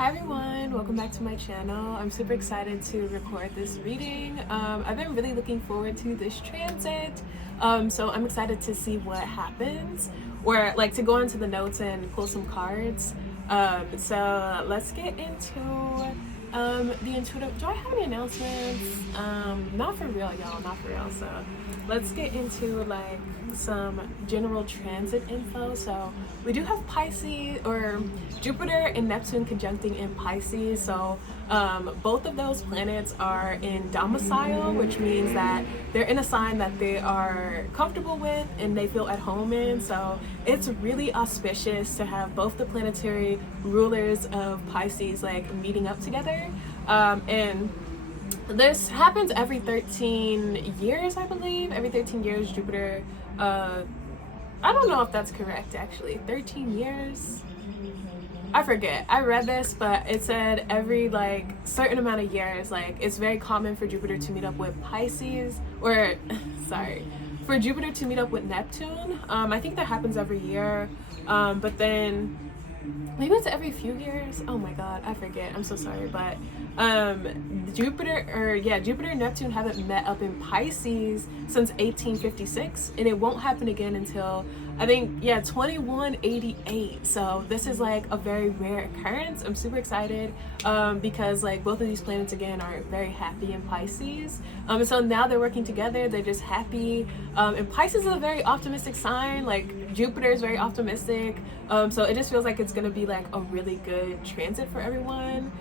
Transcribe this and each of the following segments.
Hi everyone, welcome back to my channel. I'm super excited to record this reading. I've been really looking forward to this transit, so I'm excited to see what happens, or like to go into the notes and pull some cards. So let's get into the intuitive. Do I have any announcements? Not for real, y'all, not for real. So let's get into like some general transit info. So we do have Pisces, or Jupiter and Neptune conjuncting in Pisces. So both of those planets are in domicile, which means that they're in a sign that they are comfortable with and they feel at home in. So it's really auspicious to have both the planetary rulers of Pisces like meeting up together. And this happens every 13 years, I believe. Every 13 years, Jupiter, I don't know if that's correct actually. 13 years? I forget. I read this, but it said every like certain amount of years, like it's very common for Jupiter to meet up with Pisces, or sorry, for Jupiter to meet up with Neptune. I think that happens every year, but then maybe it's every few years. Oh my god, I forget. I'm so sorry, but Jupiter and Neptune haven't met up in Pisces since 1856, and it won't happen again until I think 2188. So this is like a very rare occurrence. I'm super excited because like both of these planets again are very happy in Pisces, and so now they're working together. They're just happy, and Pisces is a very optimistic sign. Like Jupiter is very optimistic, so it just feels like it's gonna be like a really good transit for everyone.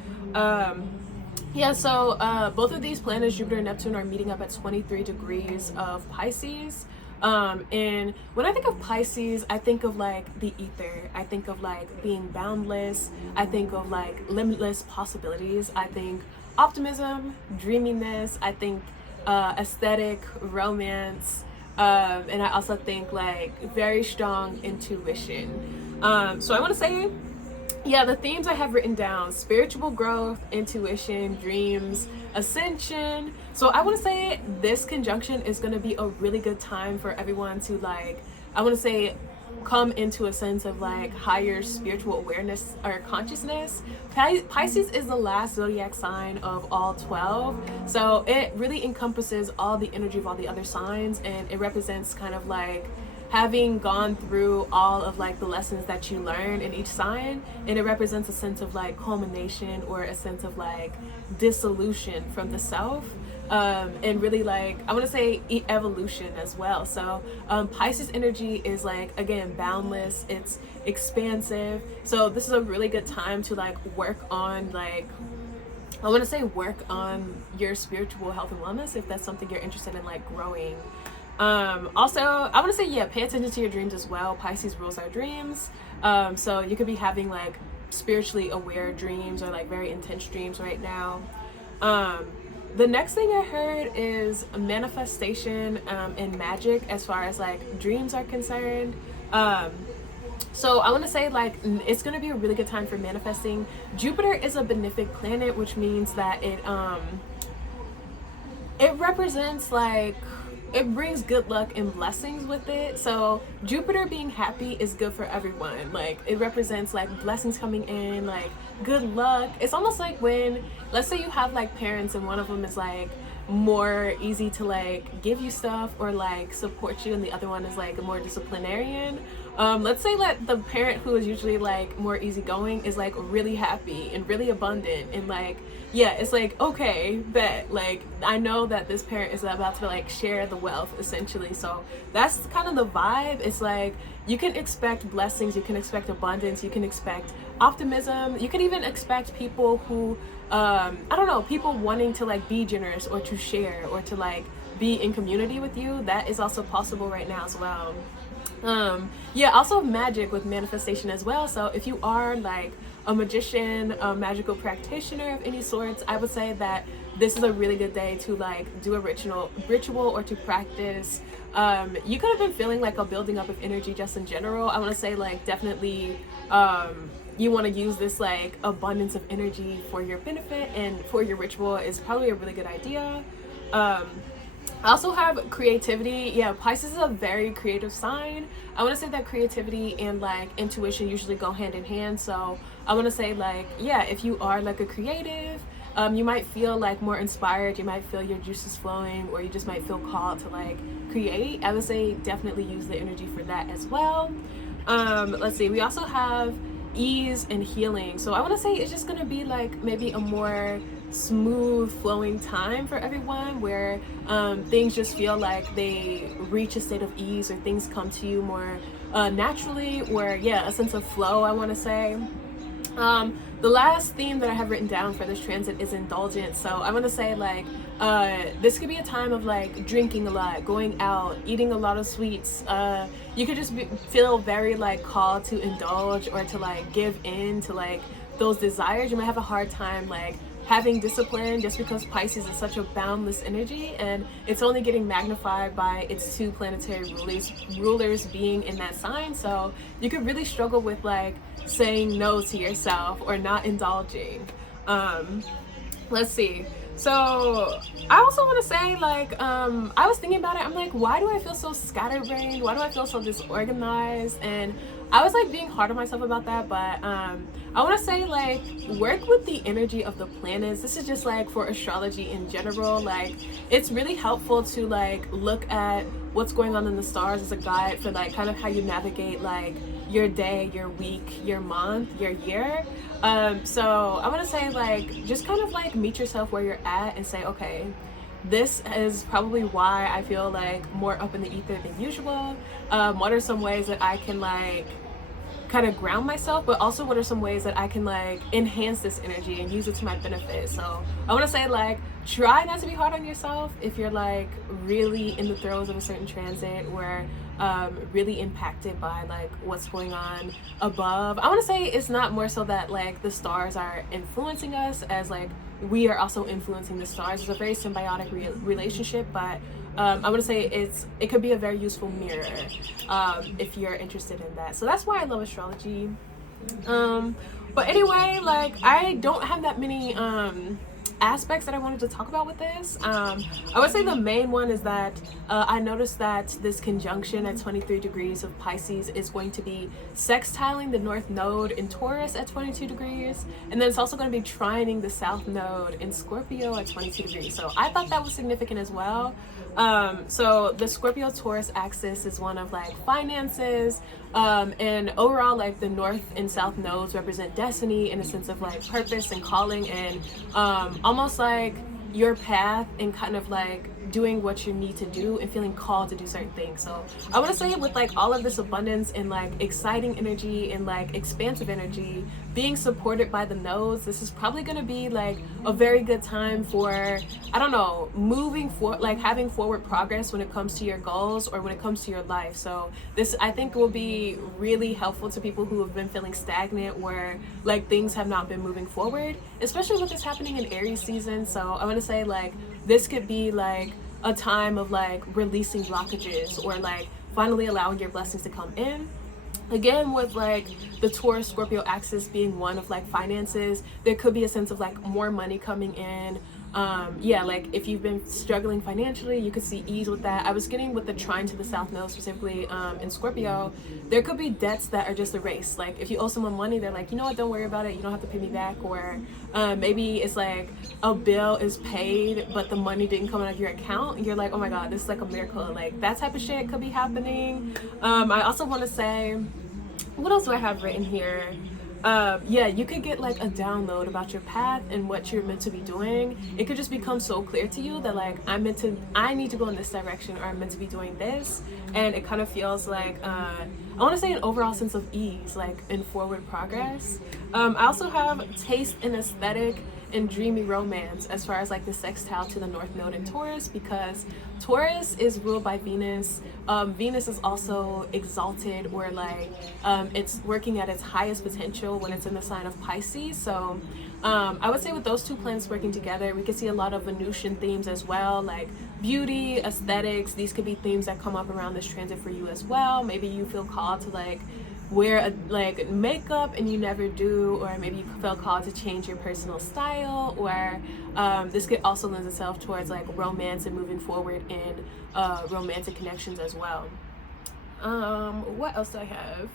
So both of these planets, Jupiter and Neptune, are meeting up at 23 degrees of Pisces. And when I think of Pisces, I think of like the ether. I think of like being boundless. I think of like limitless possibilities. I think optimism, dreaminess. I think aesthetic, romance. And I also think like very strong intuition. So I want to say, the themes I have written down: spiritual growth, intuition, dreams, ascension. So I want to say this conjunction is going to be a really good time for everyone to like, I want to say, come into a sense of like higher spiritual awareness or consciousness. Pisces is the last zodiac sign of all 12, so it really encompasses all the energy of all the other signs, and it represents kind of like having gone through all of like the lessons that you learn in each sign, and it represents a sense of like culmination or a sense of like dissolution from the self, and really like I want to say evolution as well. So Pisces energy is like, again, boundless, it's expansive, so this is a really good time to like work on like, I want to say work on your spiritual health and wellness if that's something you're interested in like growing. Also, I want to say, pay attention to your dreams as well. Pisces rules our dreams. So you could be having like spiritually aware dreams or like very intense dreams right now. The next thing I heard is manifestation and magic as far as like dreams are concerned. So I want to say like it's going to be a really good time for manifesting. Jupiter is a benefic planet, which means that it represents like, it brings good luck and blessings with it. So Jupiter being happy is good for everyone. Like it represents like blessings coming in, like good luck. It's almost like when, let's say you have like parents and one of them is like more easy to like give you stuff or like support you, and the other one is like a more disciplinarian. Let's say that the parent who is usually like more easygoing is like really happy and really abundant, and like it's like, okay, bet, like I know that this parent is about to like share the wealth essentially. So that's kind of the vibe. It's like you can expect blessings, you can expect abundance, you can expect optimism, you can even expect people who I don't know, people wanting to like be generous or to share or to like be in community with you. That is also possible right now as well. Also magic with manifestation as well. So if you are like a magician, a magical practitioner of any sorts, I would say that this is a really good day to like do a ritual or to practice. You could have been feeling like a building up of energy just in general. I want to say like definitely you want to use this like abundance of energy for your benefit, and for your ritual is probably a really good idea. I also have creativity. Yeah, Pisces is a very creative sign. I want to say that creativity and like intuition usually go hand in hand. So I want to say like, yeah, if you are like a creative, you might feel like more inspired. You might feel your juices flowing, or you just might feel called to like create. I would say definitely use the energy for that as well. Let's see. We also have ease and healing. So I want to say it's just gonna be like maybe a more smooth flowing time for everyone, where things just feel like they reach a state of ease, or things come to you more naturally, or yeah, a sense of flow, I want to say. The last theme that I have written down for this transit is indulgence. So I want to say like this could be a time of like drinking a lot, going out, eating a lot of sweets. You could just feel very like called to indulge, or to like give in to like those desires. You might have a hard time like having discipline, just because Pisces is such a boundless energy, and it's only getting magnified by its two planetary rulers being in that sign. So you could really struggle with like saying no to yourself or not indulging. Let's see. So I also want to say like I was thinking about it. I'm like, why do I feel so scatterbrained? Why do I feel so disorganized? And I was like being hard on myself about that, but I want to say like work with the energy of the planets. This is just like for astrology in general. Like it's really helpful to like look at what's going on in the stars as a guide for like kind of how you navigate like your day, your week, your month, your year. So I want to say like just kind of like meet yourself where you're at and say, okay, this is probably why I feel like more up in the ether than usual. What are some ways that I can like kind of ground myself, but also what are some ways that I can like enhance this energy and use it to my benefit? So I want to say like try not to be hard on yourself if you're like really in the throes of a certain transit, or really impacted by like what's going on above. I want to say it's not more so that like the stars are influencing us, as like we are also influencing the stars. It's a very symbiotic relationship, but I want to say it could be a very useful mirror if you're interested in that. So that's why I love astrology. But anyway, like I don't have that many aspects that I wanted to talk about with this. I would say the main one is that I noticed that this conjunction at 23 degrees of Pisces is going to be sextiling the north node in Taurus at 22 degrees, and then it's also going to be trining the south node in Scorpio at 22 degrees. So I thought that was significant as well. So the Scorpio Taurus axis is one of like finances, and overall like the north and south nodes represent destiny in a sense of like purpose and calling, and almost like your path and kind of like doing what you need to do and feeling called to do certain things. So I want to say with like all of this abundance and like exciting energy and like expansive energy being supported by the nodes, this is probably going to be like a very good time for, I don't know, moving forward, like having forward progress when it comes to your goals or when it comes to your life. So this I think will be really helpful to people who have been feeling stagnant, where like things have not been moving forward, especially with this happening in Aries season. So I want to say like this could be like a time of like releasing blockages, or like finally allowing your blessings to come in. Again, with like the Taurus Scorpio axis being one of like finances, there could be a sense of like more money coming in. Yeah, like if you've been struggling financially, you could see ease with that. I was getting with the trine to the south node specifically in Scorpio, there could be debts that are just erased. Like if you owe someone money, they're like, you know what, don't worry about it, you don't have to pay me back. Or maybe it's like a bill is paid but the money didn't come out of your account, and you're like, oh my god, this is like a miracle. Like that type of shit could be happening. I also want to say, what else do I have written here? Yeah, you could get like a download about your path and what you're meant to be doing. It could just become so clear to you that like I need to go in this direction, or I'm meant to be doing this, and it kind of feels like I want to say an overall sense of ease, like in forward progress. I also have taste and aesthetic and dreamy romance as far as like the sextile to the north node in Taurus, because Taurus is ruled by Venus. Venus is also exalted, or like it's working at its highest potential when it's in the sign of Pisces. So I would say with those two planets working together, we can see a lot of Venusian themes as well, like beauty, aesthetics. These could be themes that come up around this transit for you as well. Maybe you feel called to like wear like makeup and you never do, or maybe you feel called to change your personal style, or this could also lend itself towards like romance and moving forward in romantic connections as well. What else do I have?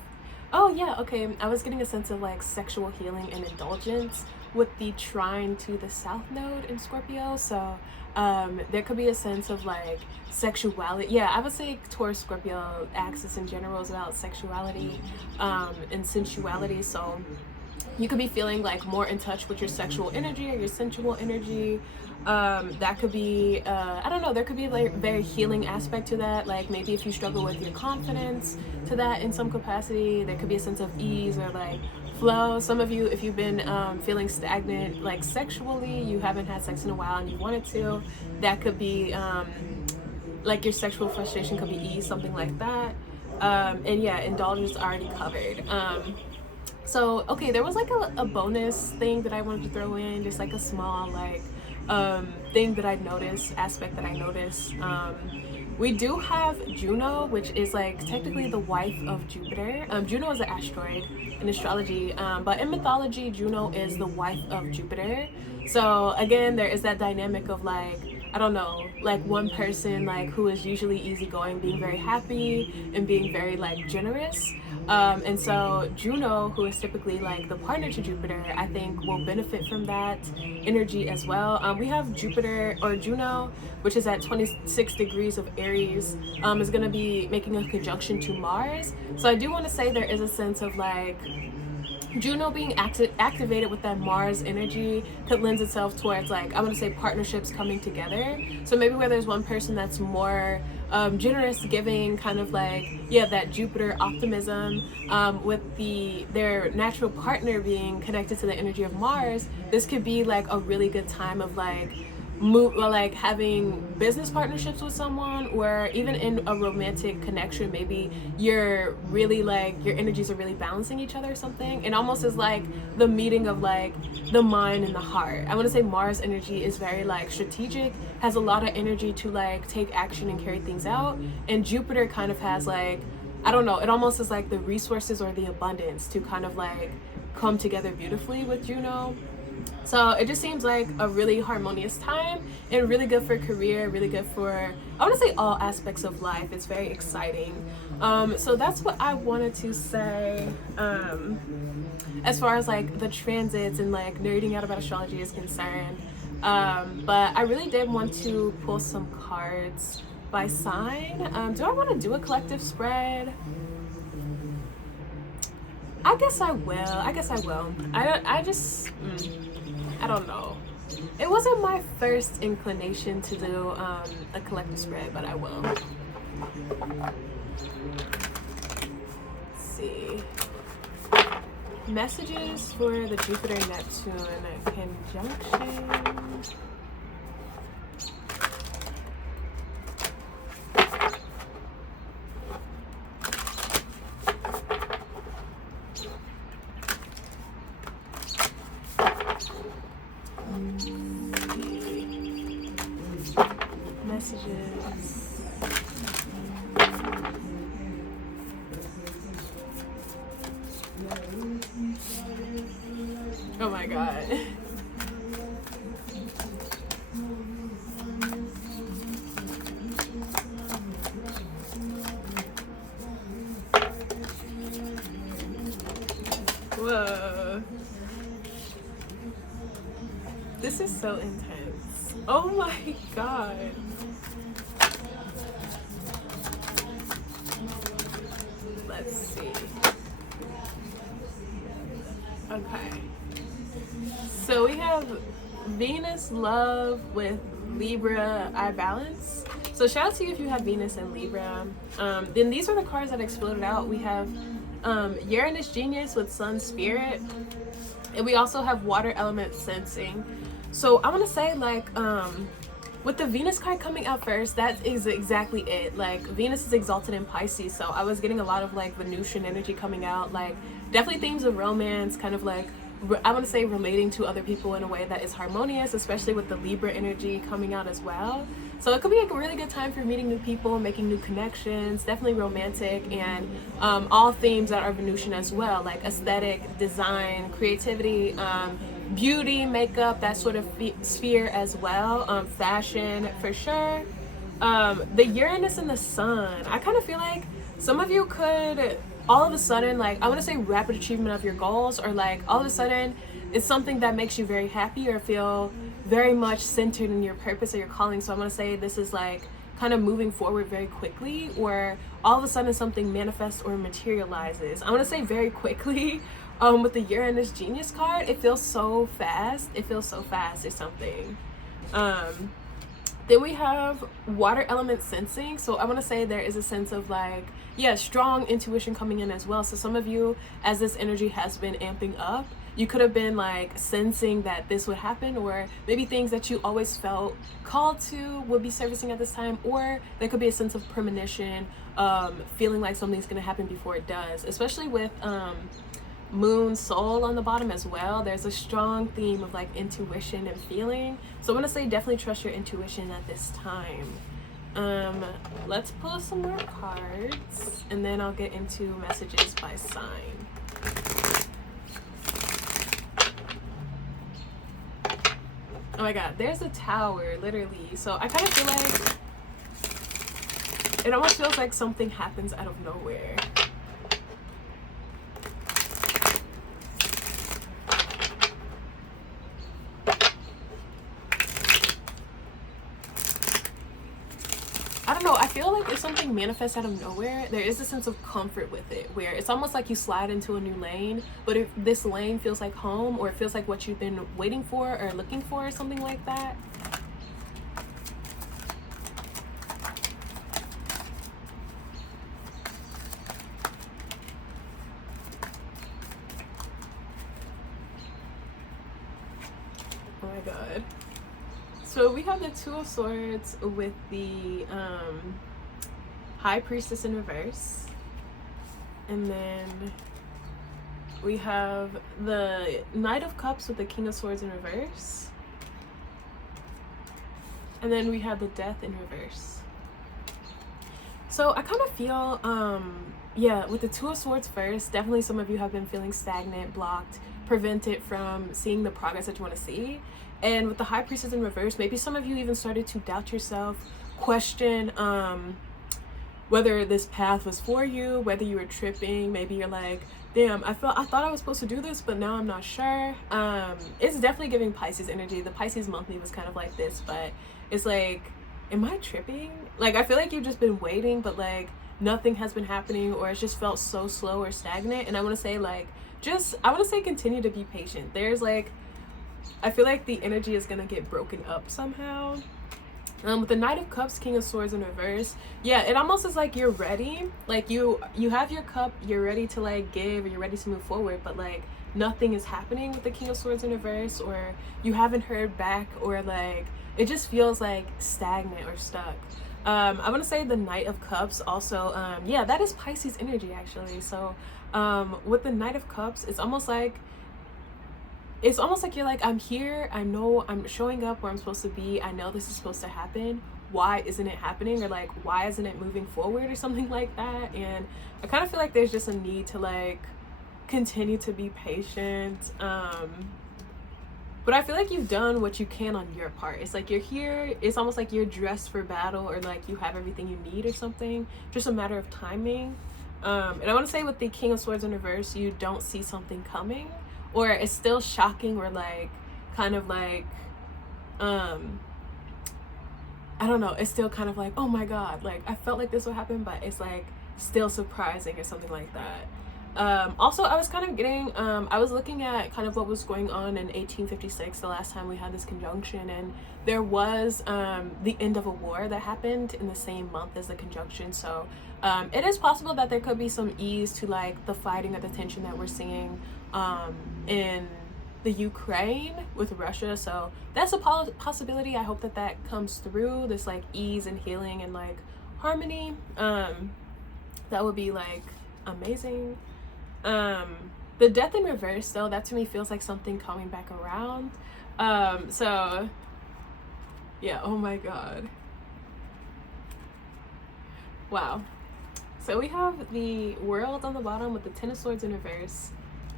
Oh yeah, okay, I was getting a sense of like sexual healing and indulgence with the trine to the south node in Scorpio. So there could be a sense of like sexuality. Yeah, I would say Taurus Scorpio axis in general is about sexuality and sensuality. So you could be feeling like more in touch with your sexual energy or your sensual energy. That could be I don't know, there could be like very healing aspect to that. Like maybe if you struggle with your confidence to that in some capacity, there could be a sense of ease or like flow. Some of you, if you've been feeling stagnant like sexually, you haven't had sex in a while and you wanted to, that could be like your sexual frustration could be eased, something like that. And yeah, indulgence already covered. So okay, there was like a bonus thing that I wanted to throw in, just like a small like thing that I noticed, aspect that I noticed. We do have Juno, which is like technically the wife of Jupiter. Juno is an asteroid in astrology, but in mythology, Juno is the wife of Jupiter. So again, there is that dynamic of like, I don't know, like one person like who is usually easygoing, being very happy and being very like generous. And so Juno, who is typically like the partner to Jupiter, I think will benefit from that energy as well. We have Jupiter or Juno, which is at 26 degrees of Aries, is going to be making a conjunction to Mars. So I do want to say there is a sense of like Juno being activated with that Mars energy could lend itself towards like, I'm gonna say partnerships coming together. So maybe where there's one person that's more generous, giving, kind of like, yeah, that Jupiter optimism, with their natural partner being connected to the energy of Mars, this could be like a really good time of like like having business partnerships with someone, or even in a romantic connection, maybe you're really like your energies are really balancing each other or something. It almost is like the meeting of like the mind and the heart. I want to say Mars energy is very like strategic, has a lot of energy to like take action and carry things out, and Jupiter kind of has like, I don't know, it almost is like the resources or the abundance to kind of like come together beautifully with Juno. So it just seems like a really harmonious time and really good for career, really good for, I want to say all aspects of life. It's very exciting. So that's what I wanted to say as far as like the transits and like nerding out about astrology is concerned. But I really did want to pull some cards by sign. Do I want to do a collective spread? I guess I will. I don't know. It wasn't my first inclination to do a collective spread, but I will. Let's see. Messages for the Jupiter-Neptune conjunction. Messages. Oh my god. Whoa. This is so intense. Oh my god. Let's see. Okay. So we have Venus love with Libra I balance. So shout out to you if you have Venus and Libra. Then these are the cards that exploded out. We have Uranus genius with Sun spirit. And we also have water element sensing. So I want to say like with the Venus card coming out first, that is exactly it. Like Venus is exalted in Pisces, so I was getting a lot of like Venusian energy coming out, like definitely themes of romance, kind of like I want to say relating to other people in a way that is harmonious, especially with the Libra energy coming out as well. So it could be a really good time for meeting new people, making new connections, definitely romantic, and all themes that are Venusian as well, like aesthetic, design, creativity, beauty, makeup, that sort of sphere as well, fashion for sure. The Uranus and the Sun, I kind of feel like some of you could all of a sudden, like, I want to say rapid achievement of your goals, or like all of a sudden it's something that makes you very happy or feel very much centered in your purpose or your calling. So I want to say this is like kind of moving forward very quickly, or all of a sudden something manifests or materializes. I want to say very quickly. With the Uranus Genius card, it feels so fast. It feels so fast or something. Then we have water element sensing. So I want to say there is a sense of like, yeah, strong intuition coming in as well. So some of you, as this energy has been amping up, you could have been like sensing that this would happen, or maybe things that you always felt called to would be surfacing at this time, or there could be a sense of premonition, feeling like something's going to happen before it does, especially with Moon Soul on the bottom as well. There's a strong theme of like intuition and feeling. So I want to say definitely trust your intuition at this time. Let's pull some more cards and then I'll get into messages by sign. Oh my god, there's a tower, literally. So I kind of feel like it almost feels like something happens out of nowhere. I don't know, I feel like if something manifests out of nowhere, there is a sense of comfort with it, where it's almost like you slide into a new lane, but if this lane feels like home, or it feels like what you've been waiting for or looking for, or something like that. Oh my god. So we have the Two of Swords with the High Priestess in reverse. And then we have the Knight of Cups with the King of Swords in reverse. And then we have the Death in reverse. So I kind of feel, yeah, with the Two of Swords first, definitely some of you have been feeling stagnant, blocked, prevented from seeing the progress that you want to see. And with the High Priestess in reverse, maybe some of you even started to doubt yourself, question whether this path was for you, whether you were tripping. Maybe you're like, damn, I thought I was supposed to do this, but now I'm not sure. It's definitely giving Pisces energy. The Pisces monthly was kind of like this, but it's like, am I tripping? Like, I feel like you've just been waiting, but like nothing has been happening, or it's just felt so slow or stagnant. And I want to say like, I want to say continue to be patient. There's like, I feel like the energy is gonna get broken up somehow. With the Knight of Cups, King of Swords in reverse, yeah, it almost is like you're ready. Like you have your cup, you're ready to like give, or you're ready to move forward, but like nothing is happening with the King of Swords in reverse, or you haven't heard back, or like it just feels like stagnant or stuck. I want to say the Knight of Cups also, yeah, that is Pisces energy actually. So with the Knight of Cups, it's almost like you're like, I'm here, I know I'm showing up where I'm supposed to be, I know this is supposed to happen, why isn't it happening, or like why isn't it moving forward, or something like that. And I kind of feel like there's just a need to like continue to be patient, but I feel like you've done what you can on your part. It's like you're here, it's almost like you're dressed for battle, or like you have everything you need or something, just a matter of timing. And I want to say with the King of Swords in reverse, you don't see something coming, or it's still shocking, or like kind of like I don't know, it's still kind of like, oh my god, like I felt like this would happen, but it's like still surprising or something like that. Also, I was kind of getting I was looking at kind of what was going on in 1856, the last time we had this conjunction, and there was the end of a war that happened in the same month as the conjunction. So it is possible that there could be some ease to like the fighting or the tension that we're seeing in the Ukraine with Russia. So that's a possibility. I hope that that comes through, this like ease and healing and like harmony. That would be like amazing. The Death in reverse, though, that to me feels like something coming back around. So yeah, oh my god, Wow. So we have the World on the bottom with the Ten of Swords in reverse,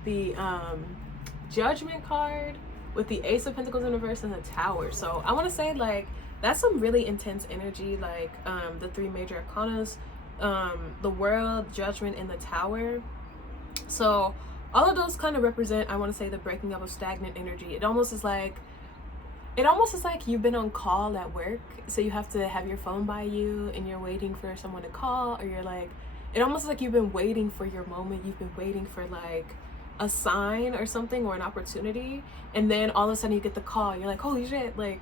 the Judgment card with the Ace of Pentacles in reverse, and the Tower. So I want to say, like, that's some really intense energy, like the three major arcanas, the World, Judgment, and the Tower. So all of those kind of represent, I want to say, the breaking up of stagnant energy. It almost is like you've been on call at work, so you have to have your phone by you and you're waiting for someone to call, or you're like, it almost is like you've been waiting for your moment, you've been waiting for like a sign or something, or an opportunity, and then all of a sudden you get the call. You're like, holy shit, like,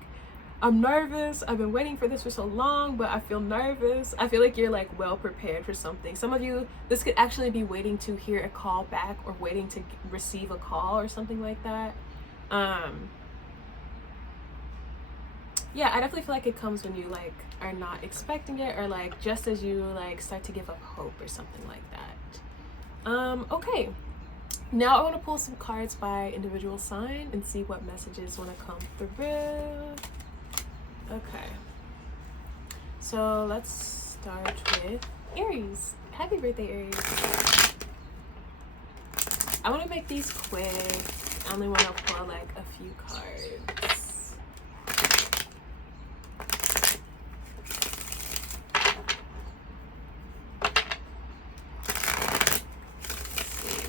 I'm nervous, I've been waiting for this for so long, but I feel nervous. I feel like you're like well prepared for something. Some of you, this could actually be waiting to hear a call back, or waiting to receive a call or something like that. Yeah, I definitely feel like it comes when you like are not expecting it, or like just as you like start to give up hope or something like that. Okay, now I want to pull some cards by individual sign and see what messages want to come through. Okay, so let's start with Aries. Happy birthday, Aries. I want to make these quick. I only want to pull like a few cards.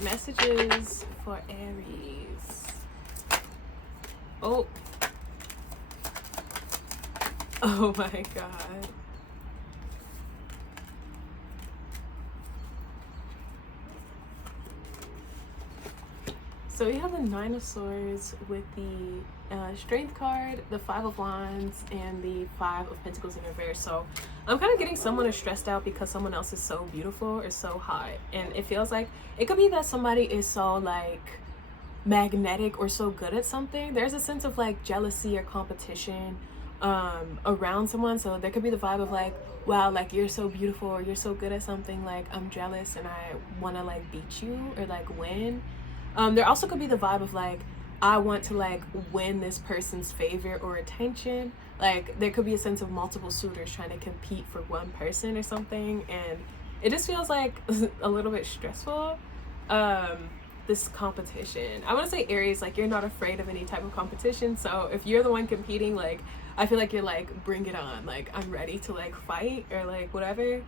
Messages for Aries. Oh my god. So we have the Nine of Swords with the Strength card, the Five of Wands, and the Five of Pentacles in reverse. So I'm kind of getting someone is stressed out because someone else is so beautiful or so hot, and it feels like it could be that somebody is so like magnetic or so good at something. There's a sense of like jealousy or competition around someone. So there could be the vibe of like, wow, like you're so beautiful or you're so good at something, like I'm jealous and I want to like beat you or like win. There also could be the vibe of like, I want to like win this person's favor or attention. Like there could be a sense of multiple suitors trying to compete for one person or something, and it just feels like a little bit stressful, this competition. I want to say Aries, like you're not afraid of any type of competition, so if you're the one competing, like I feel like you're like, bring it on, like I'm ready to like fight or like whatever.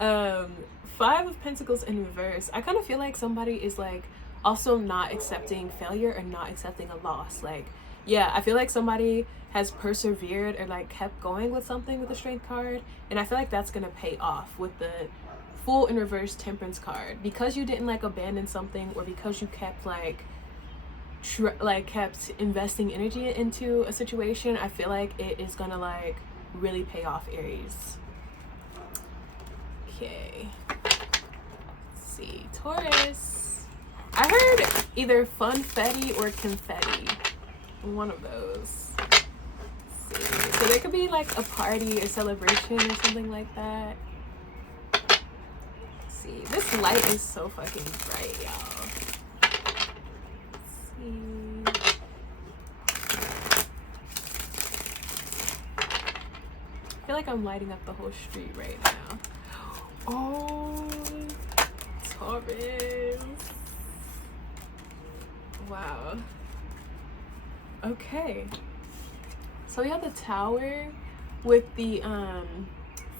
Five of Pentacles in reverse, I kind of feel like somebody is like also not accepting failure or not accepting a loss. Like, yeah, I feel like somebody has persevered or like kept going with something with the Strength card, and I feel like that's gonna pay off with the Fool in reverse Temperance card, because you didn't like abandon something, or because you kept like kept investing energy into a situation. I feel like it is gonna like really pay off, Aries. Okay, let's see, Taurus. I heard either funfetti or confetti. One of those. Let's see. So there could be like a party or celebration or something like that. Let's see. This light is so fucking bright, y'all. Let's see. I feel like I'm lighting up the whole street right now. Oh, Taurus. Wow. Okay, so we have the Tower with the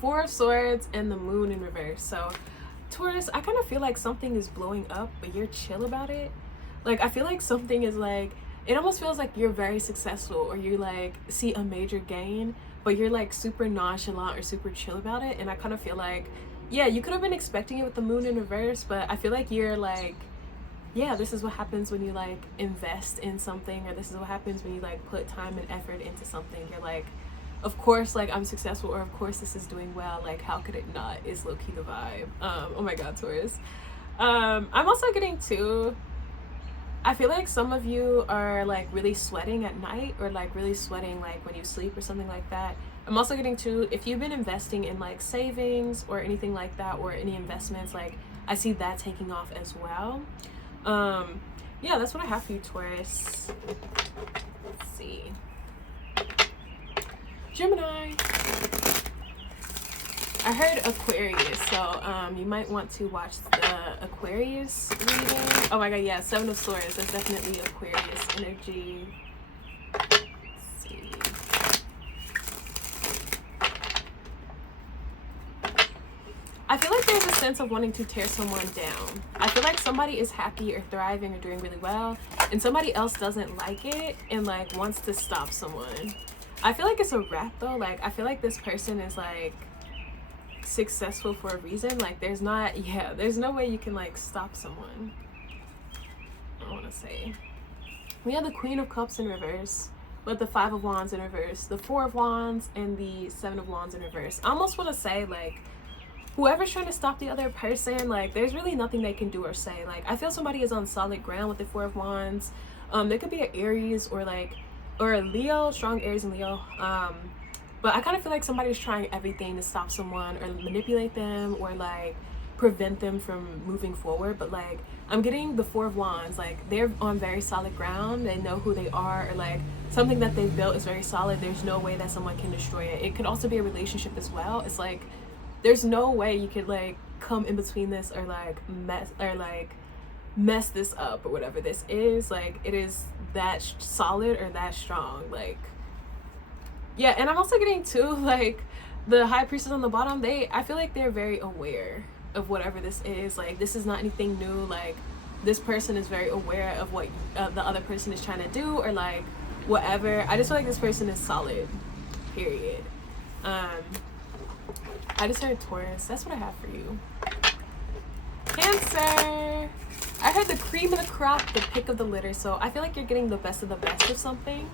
Four of Swords and the Moon in reverse. So Taurus, I kind of feel like something is blowing up, but you're chill about it. Like I feel like something is like, it almost feels like you're very successful, or you like see a major gain, but you're like super nonchalant or super chill about it. And I kind of feel like, yeah, you could have been expecting it with the Moon in reverse, but I feel like you're like, yeah, this is what happens when you like invest in something, or this is what happens when you like put time and effort into something. You're like, of course, like I'm successful, or of course this is doing well, like how could it not, is low-key the vibe. Oh my god, Taurus. I'm also getting too, I feel like some of you are like really sweating at night, or like really sweating like when you sleep or something like that. I'm also getting too, if you've been investing in like savings or anything like that, or any investments, like I see that taking off as well. Yeah, that's what I have for you, Taurus. Let's see. Gemini. I heard Aquarius, so you might want to watch the Aquarius reading. Oh my god, yeah, Seven of Swords. That's definitely Aquarius energy. Let's see. I feel like there's a sense of wanting to tear someone down. I feel like somebody is happy or thriving or doing really well, and somebody else doesn't like it and like wants to stop someone. I feel like it's a wrap though. Like, I feel like this person is like successful for a reason. Like, there's no way you can like stop someone. I want to say we have the Queen of Cups in reverse, with the Five of Wands in reverse, the Four of Wands, and the Seven of Wands in reverse. I almost want to say like, whoever's trying to stop the other person, like, there's really nothing they can do or say. Like, I feel somebody is on solid ground with the Four of Wands. There could be an Aries or a Leo, strong Aries and Leo. But I kind of feel like somebody's trying everything to stop someone or manipulate them or like prevent them from moving forward. But like, I'm getting the Four of Wands. Like, they're on very solid ground. They know who they are, or like something that they've built is very solid. There's no way that someone can destroy it. It could also be a relationship as well. It's like, there's no way you could like come in between this or like mess this up or whatever this is. Like, it is that solid or that strong. Like, yeah. And I'm also getting too like the High Priestess on the bottom. I feel like they're very aware of whatever this is. Like, this is not anything new. Like, this person is very aware of what the other person is trying to do or like whatever. I just feel like this person is solid, period. I just heard Taurus. That's what I have for you. Cancer. I heard the cream of the crop, the pick of the litter. So I feel like you're getting the best of the best of something.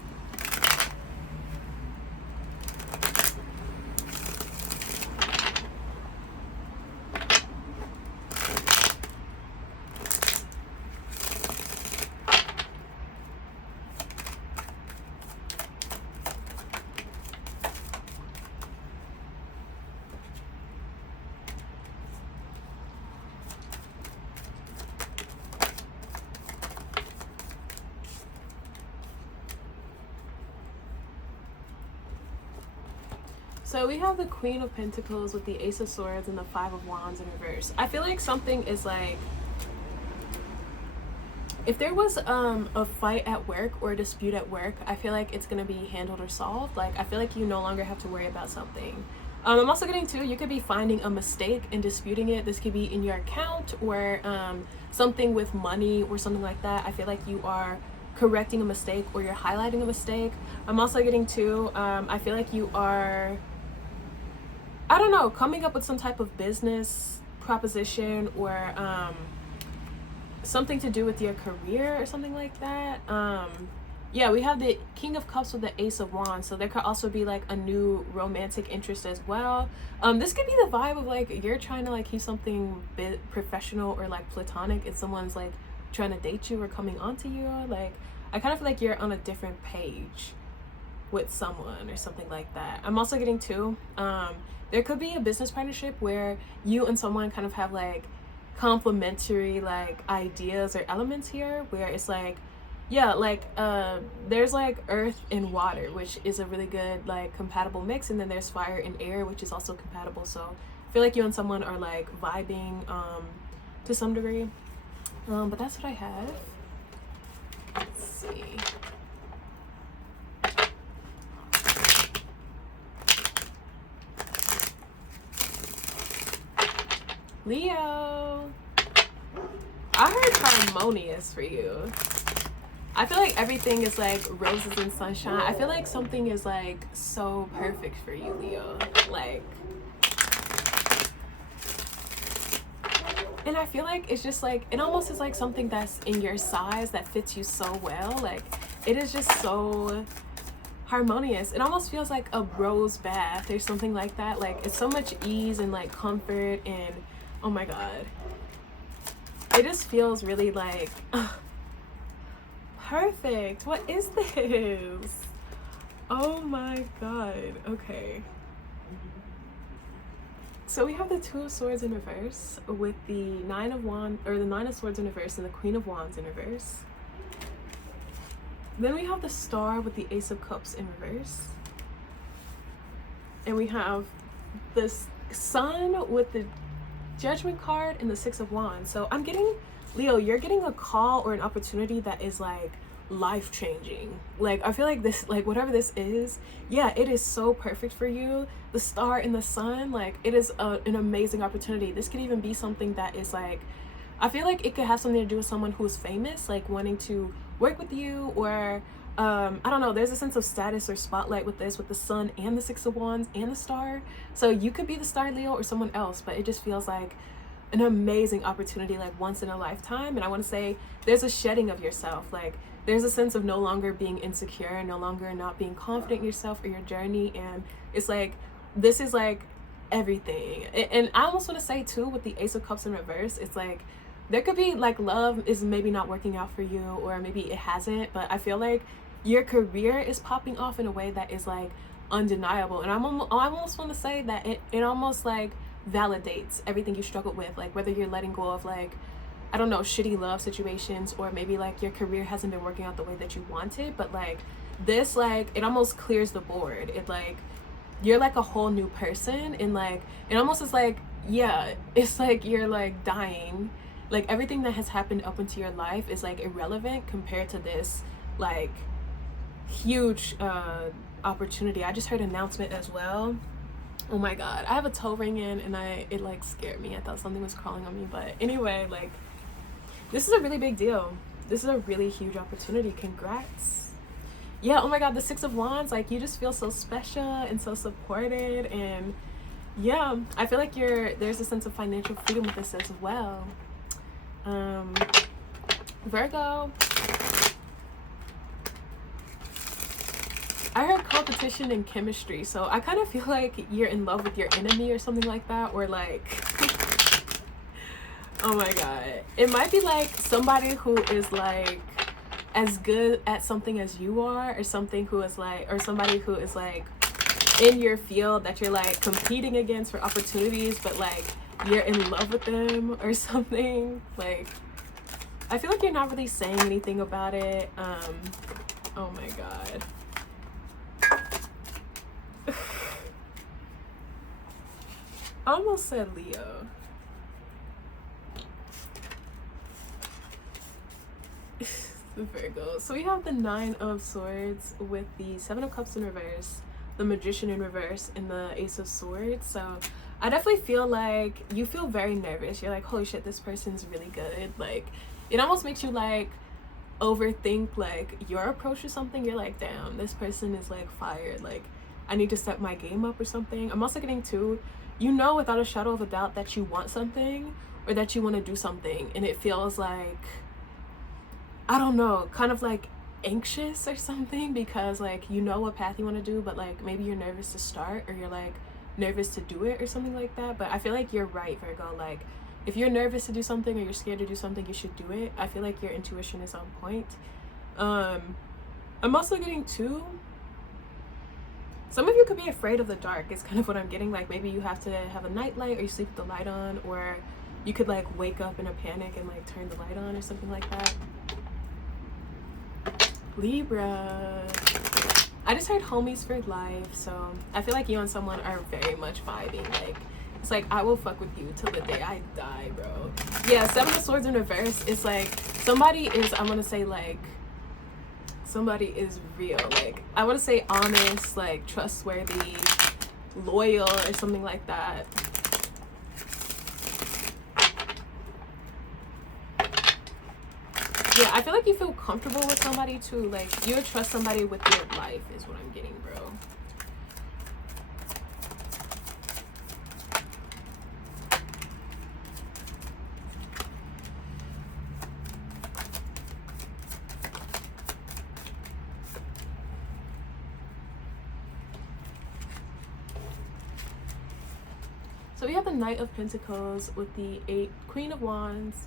So we have the Queen of Pentacles with the Ace of Swords and the Five of Wands in reverse. I feel like something is like, if there was a fight at work or a dispute at work, I feel like it's gonna be handled or solved. Like, I feel like you no longer have to worry about something. I'm also getting too, you could be finding a mistake and disputing it. This could be in your account or something with money or something like that. I feel like you are correcting a mistake or you're highlighting a mistake. I'm also getting too, I feel like you are, I don't know, coming up with some type of business proposition or something to do with your career or something like that. Yeah, we have the King of Cups with the Ace of Wands, so there could also be like a new romantic interest as well. This could be the vibe of like you're trying to like keep something professional or like platonic and someone's like trying to date you or coming onto you. Like, I kind of feel like you're on a different page with someone or something like that. I'm also getting too, there could be a business partnership where you and someone kind of have like complementary like ideas or elements here, where it's like, yeah, like there's like earth and water, which is a really good like compatible mix, and then there's fire and air, which is also compatible. So I feel like you and someone are like vibing to some degree. But that's what I have. Let's see. Leo. I heard harmonious for you. I feel like everything is like roses and sunshine. I feel like something is like so perfect for you, Leo. Like, and I feel like it's just like, it almost is like something that's in your size that fits you so well. Like, it is just so harmonious. It almost feels like a rose bath or something like that. Like, it's so much ease and like comfort, and oh my god, it just feels really like perfect. What is this? Oh my god. Okay, so we have the Two of Swords in reverse with the Nine of Wands, or the Nine of Swords in reverse, and the Queen of Wands in reverse. Then we have the Star with the Ace of Cups in reverse. And we have this Sun with the Judgment card and the Six of Wands. So I'm getting, Leo, you're getting a call or an opportunity that is like life-changing. Like I feel like this, like whatever this is, yeah, it is so perfect for you. The star and the sun, like it is an amazing opportunity. This could even be something that is like, I feel like it could have something to do with someone who's famous, like wanting to work with you, or I don't know, there's a sense of status or spotlight with this, with the sun and the Six of Wands and the star. So you could be the star, Leo, or someone else, but it just feels like an amazing opportunity, like once in a lifetime. And I want to say there's a shedding of yourself, like there's a sense of no longer being insecure, no longer not being confident in yourself or your journey. And it's like, this is like everything. And I almost want to say too, with the Ace of Cups in reverse, it's like there could be like love is maybe not working out for you, or maybe it hasn't, but I feel like your career is popping off in a way that is like undeniable. And I almost want to say that it almost like validates everything you struggled with, like whether you're letting go of like, I don't know, shitty love situations, or maybe like your career hasn't been working out the way that you wanted, but like this, like it almost clears the board. It like, you're like a whole new person, and like it almost is like, yeah, it's like you're like dying. Like everything that has happened up into your life is like irrelevant compared to this like huge opportunity. I just heard announcement as well. Oh my god, I have a toe ring in, and it like scared me. I thought something was crawling on me, but anyway, like this is a really big deal. This is a really huge opportunity. Congrats. Yeah, oh my god, the Six of Wands, like you just feel so special and so supported. And yeah, I feel like there's a sense of financial freedom with this as well. Virgo, I heard competition and chemistry, so I kind of feel like you're in love with your enemy or something like that, or like oh my god, it might be like somebody who is like as good at something as you are, or something who is like, or somebody who is like in your field that you're like competing against for opportunities, but like you're in love with them or something. Like I feel like you're not really saying anything about it. Oh my god. I almost said Leo. The Virgo. So we have the Nine of Swords with the Seven of Cups in reverse, the Magician in reverse, and the Ace of Swords. So I definitely feel like you feel very nervous. You're like, holy shit, this person's really good. Like it almost makes you like overthink like your approach to something. You're like, damn, this person is like fired. Like I need to step my game up or something. I'm also getting too, you know, without a shadow of a doubt that you want something, or that you want to do something, and it feels like, I don't know, kind of like anxious or something, because like you know what path you want to do, but like maybe you're nervous to start, or you're like nervous to do it or something like that. But I feel like you're right, Virgo. Like if you're nervous to do something, or you're scared to do something, you should do it. I feel like your intuition is on point. I'm also getting too, some of you could be afraid of the dark, is kind of what I'm getting. Like maybe you have to have a night light, or you sleep with the light on, or you could like wake up in a panic and like turn the light on or something like that. Libra, I just heard homies for life. So I feel like you and someone are very much vibing. Like it's like, I will fuck with you till the day I die, bro. Yeah, Seven of Swords in reverse. It's like somebody is, I want to say like, somebody is real. Like I want to say honest, like trustworthy, loyal, or something like that. Yeah, I feel like you feel comfortable with somebody too. Like you would trust somebody with your life is what I'm getting, bro. So we have the Knight of Pentacles with the Queen of Wands,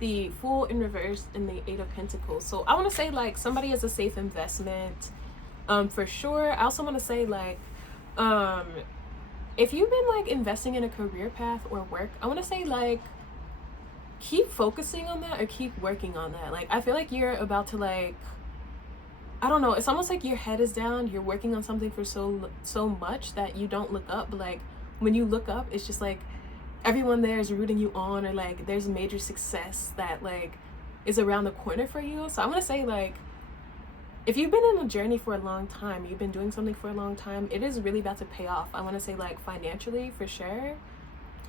the Fool in reverse, and the Eight of Pentacles. So I want to say like somebody is a safe investment, for sure. I also want to say like, if you've been like investing in a career path or work, I want to say like keep focusing on that, or keep working on that. Like I feel like you're about to like, I don't know, it's almost like your head is down, you're working on something for so much that you don't look up. But like when you look up, it's just like everyone there is rooting you on, or like there's major success that like is around the corner for you. So I'm gonna say, like, if you've been on a journey for a long time, you've been doing something for a long time, it is really about to pay off. I want to say, like, financially, for sure.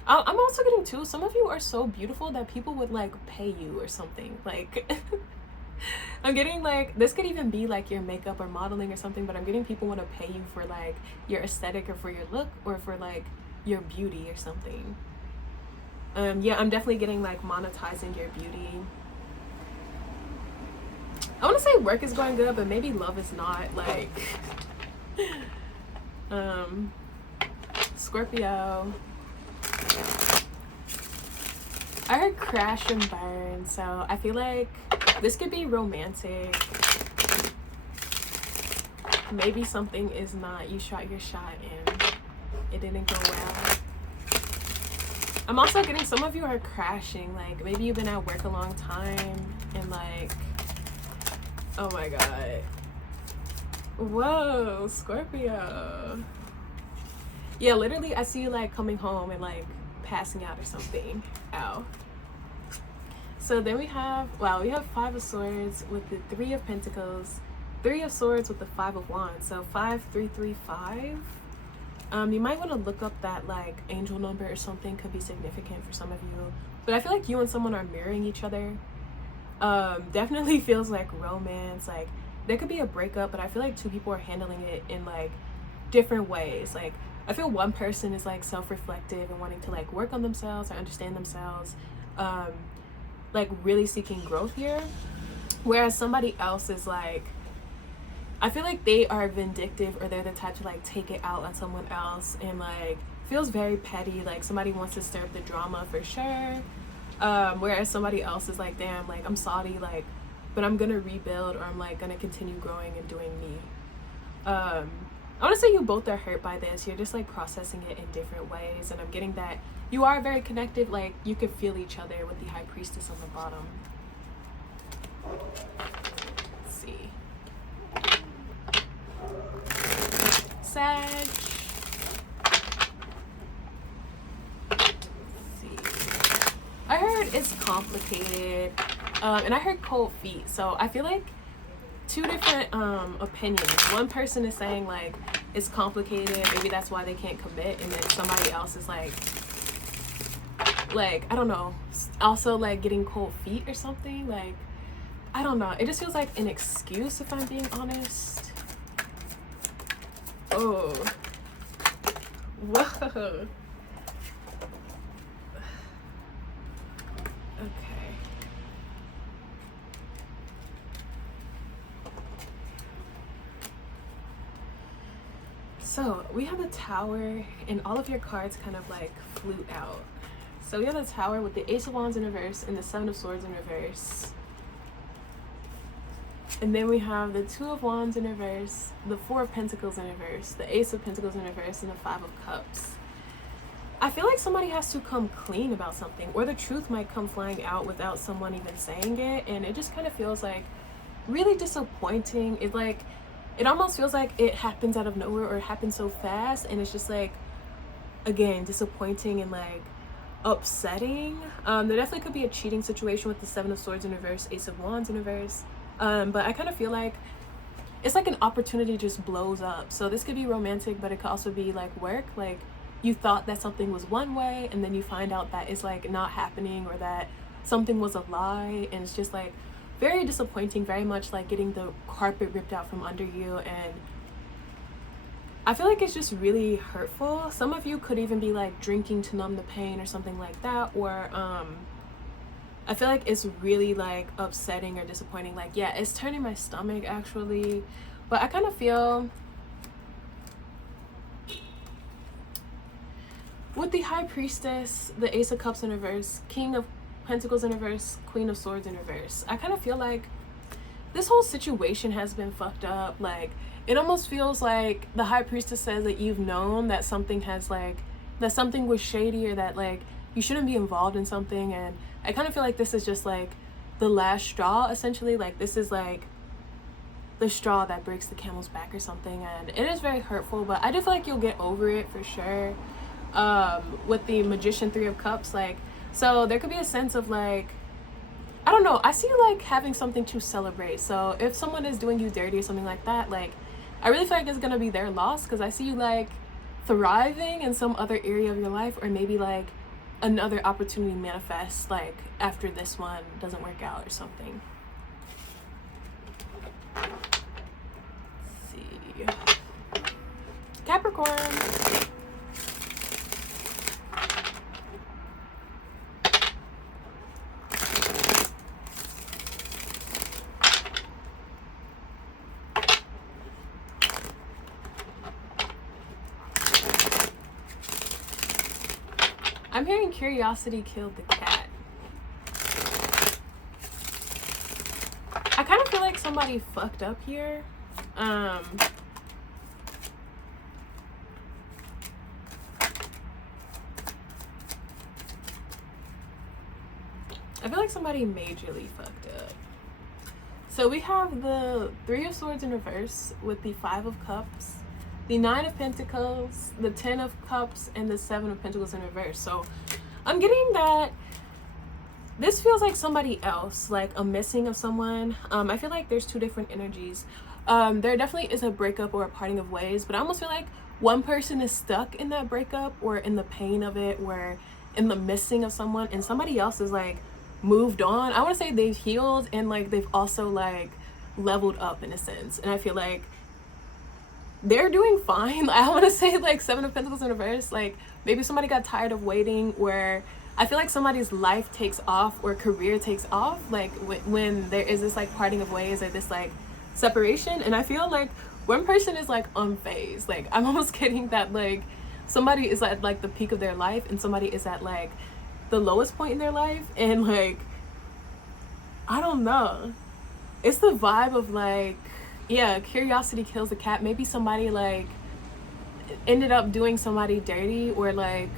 I'm also getting too, some of you are so beautiful that people would like pay you or something. Like I'm getting like, this could even be like your makeup or modeling or something, but I'm getting people want to pay you for like your aesthetic or for your look or for like your beauty or something. Yeah, I'm definitely getting like monetizing your beauty. I want to say work is going good, but maybe love is not. Like Scorpio, I heard crash and burn, so I feel like this could be romantic. Maybe something is not, you shot your shot and it didn't go well. I'm also getting some of you are crashing, like maybe you've been at work a long time and like, oh my god, whoa, Scorpio. Yeah, literally I see you like coming home and like passing out or something. Ow. So then we have, wow, we have 5 of Swords with the 3 of Pentacles, 3 of Swords with the 5 of Wands. So 5335. You might want to look up that like angel number or something, could be significant for some of you. But I feel like you and someone are mirroring each other. Definitely feels like romance. Like there could be a breakup, but I feel like 2 people are handling it in like different ways. Like I feel one person is like self-reflective and wanting to like work on themselves or understand themselves, like really seeking growth here, whereas somebody else is like, I feel like they are vindictive, or they're the type to like take it out on someone else and like feels very petty, like somebody wants to stir up the drama for sure, whereas somebody else is like, damn, like I'm sorry, like, but I'm gonna rebuild, or I'm like gonna continue growing and doing me. I want to say you both are hurt by this. You're just like processing it in different ways, and I'm getting that you are very connected. Like you could feel each other with the High Priestess on the bottom. Let's see. Sag. Let's see. I heard it's complicated, and I heard cold feet. So I feel like 2 different opinions. One person is saying like it's complicated, maybe that's why they can't commit, and then somebody else is like I don't know, also like getting cold feet or something. Like I don't know, it just feels like an excuse, if I'm being honest. Oh, whoa. Okay. So we have a Tower, and all of your cards kind of like flute out. So we have the Tower with the Ace of Wands in reverse and the 7 of Swords in reverse. And then we have the 2 of Wands in reverse, the 4 of Pentacles in reverse, the Ace of Pentacles in reverse, and the 5 of Cups. I feel like somebody has to come clean about something, or the truth might come flying out without someone even saying it, and it just kind of feels like really disappointing. It like, it almost feels like it happens out of nowhere, or it happens so fast, and it's just like, again, disappointing and like upsetting. There definitely could be a cheating situation with the 7 of Swords in reverse, Ace of Wands in reverse, but I kind of feel like it's like an opportunity just blows up. So this could be romantic, but it could also be like work. Like you thought that something was one way, and then you find out that it's like not happening, or that something was a lie, and it's just like very disappointing, very much like getting the carpet ripped out from under you. And I feel like it's just really hurtful. Some of you could even be like drinking to numb the pain or something like that, or I feel like it's really like upsetting or disappointing. Like, yeah, it's turning my stomach actually, but I kind of feel with the High Priestess, the Ace of Cups in reverse, King of Pentacles in reverse, Queen of Swords in reverse, I kind of feel like this whole situation has been fucked up. Like it almost feels like the High Priestess says that you've known that something has like, that something was shady, or that like you shouldn't be involved in something, and I kind of feel like this is just like the last straw essentially. Like this is like the straw that breaks the camel's back or something, and it is very hurtful, but I do feel like you'll get over it for sure. with the Magician, Three of Cups. Like, so there could be a sense of like, I don't know, I see like having something to celebrate. So if someone is doing you dirty or something like that, like, I really feel like it's gonna be their loss, because I see you like thriving in some other area of your life, or maybe like another opportunity manifests like after this one doesn't work out or something. Let's see. Capricorn. I'm hearing curiosity killed the cat. I kind of feel like somebody fucked up here. I feel like somebody majorly fucked up. So we have the Three of Swords in reverse with the Five of Cups, the Nine of Pentacles, the Ten of Cups, and the Seven of Pentacles in reverse. So I'm getting that this feels like somebody else, like a missing of someone. I feel like there's two different energies. There definitely is a breakup or a parting of ways, but I almost feel like one person is stuck in that breakup or in the pain of it or in the missing of someone, and somebody else is like moved on. I want to say they've healed, and like they've also like leveled up in a sense, and I feel like they're doing fine. I want to say like Seven of Pentacles in reverse, like maybe somebody got tired of waiting, where I feel like somebody's life takes off or career takes off, like when there is this like parting of ways or this like separation. And I feel like one person is like unfazed. Like I'm almost getting that like somebody is at like the peak of their life and somebody is at like the lowest point in their life, and like I don't know, it's the vibe of like, yeah, curiosity kills the cat. Maybe somebody like ended up doing somebody dirty, or like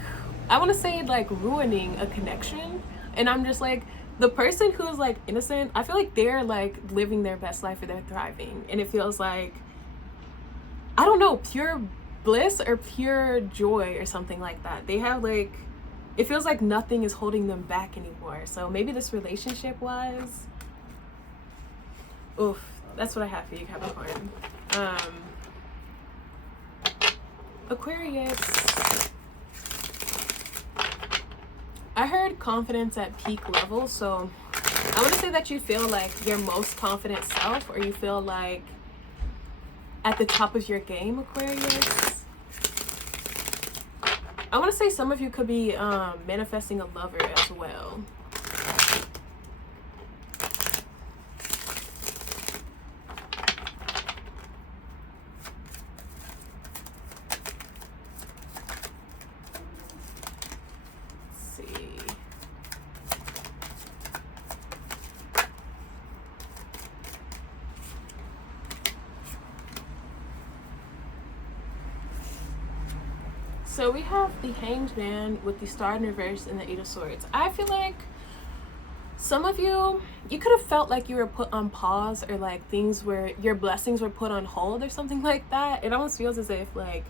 I want to say like ruining a connection, and I'm just like, the person who's like innocent, I feel like they're like living their best life or they're thriving, and it feels like, I don't know, pure bliss or pure joy or something like that. They have like, it feels like nothing is holding them back anymore. So maybe this relationship was, oof, that's what I have for you, Capricorn. Aquarius. I heard confidence at peak level. So I want to say that you feel like your most confident self, or you feel like at the top of your game, Aquarius. I want to say some of you could be manifesting a lover as well. So we have the Hanged Man with the Star in reverse and the Eight of Swords. I feel like some of you could have felt like you were put on pause, or like things where your blessings were put on hold or something like that. It almost feels as if like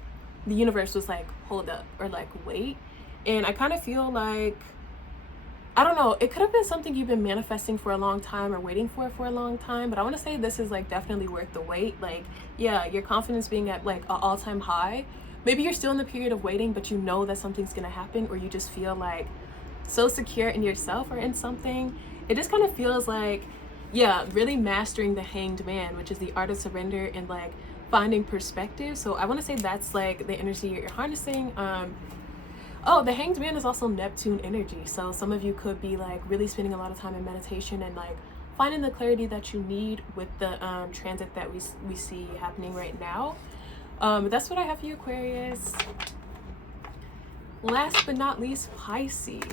the universe was like, hold up, or like wait. And I kind of feel like, I don't know, it could have been something you've been manifesting for a long time or waiting for a long time, but I want to say this is like definitely worth the wait. Like, yeah, your confidence being at like an all-time high. Maybe you're still in the period of waiting, but you know that something's gonna happen, or you just feel like so secure in yourself or in something. It just kind of feels like, yeah, really mastering the Hanged Man, which is the art of surrender and like finding perspective. So I want to say that's like the energy you're harnessing. Oh, the Hanged Man is also Neptune energy. So some of you could be like really spending a lot of time in meditation and like finding the clarity that you need with the transit that we see happening right now. That's what I have for you, Aquarius. Last but not least, Pisces.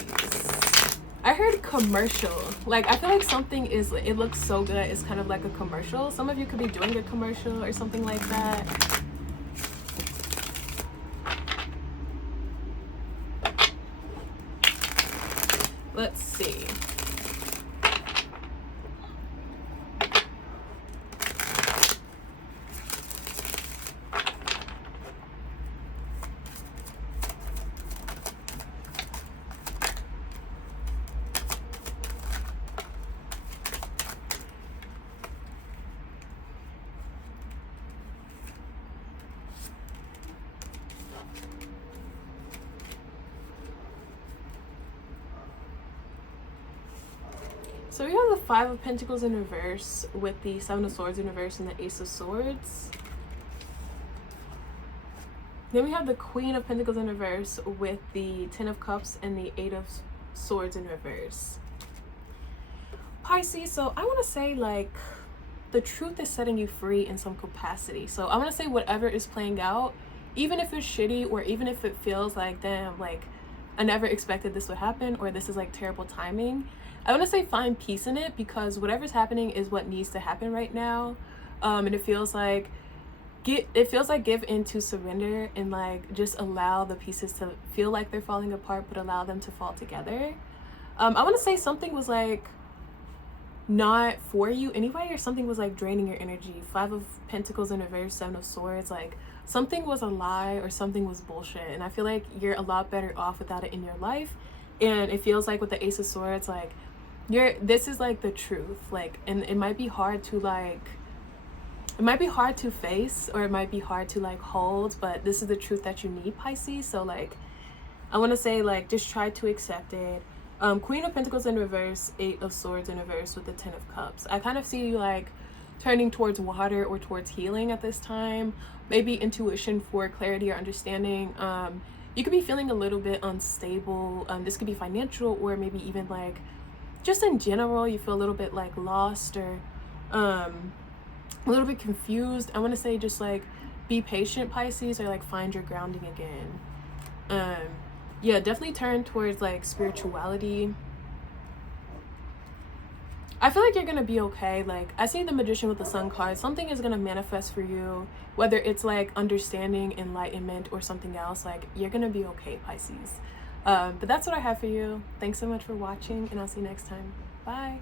I heard commercial. Like, I feel like something is, it looks so good, it's kind of like a commercial. Some of you could be doing a commercial or something like that. Let's see. So we have the Five of Pentacles in reverse with the Seven of Swords in reverse and the Ace of Swords. Then we have the Queen of Pentacles in reverse with the Ten of Cups and the Eight of Swords in reverse. Pisces, so I want to say like the truth is setting you free in some capacity. So I want to say whatever is playing out, even if it's shitty or even if it feels like, damn, like I never expected this would happen or this is like terrible timing, I want to say find peace in it, because whatever's happening is what needs to happen right now. And it feels like give in to surrender and like just allow the pieces to feel like they're falling apart, but allow them to fall together. I want to say something was like not for you anyway, or something was like draining your energy. Five of Pentacles in reverse, Seven of Swords, like something was a lie or something was bullshit, and I feel like you're a lot better off without it in your life. And it feels like with the Ace of Swords, like this is like the truth, like, and it might be hard to like, it might be hard to face, or it might be hard to like hold, but this is the truth that you need, Pisces. So like I want to say like just try to accept it. Queen of Pentacles in reverse, Eight of Swords in reverse with the Ten of Cups. I kind of see you like turning towards water or towards healing at this time, maybe intuition for clarity or understanding. You could be feeling a little bit unstable. This could be financial, or maybe even like just in general you feel a little bit like lost or a little bit confused. I want to say just like be patient, Pisces, or like find your grounding again. Yeah, definitely turn towards like spirituality. I feel like you're gonna be okay. Like I see the Magician with the Sun card. Something is gonna manifest for you, whether it's like understanding, enlightenment, or something else. Like you're gonna be okay, Pisces. But that's what I have for you. Thanks so much for watching, and I'll see you next time. Bye.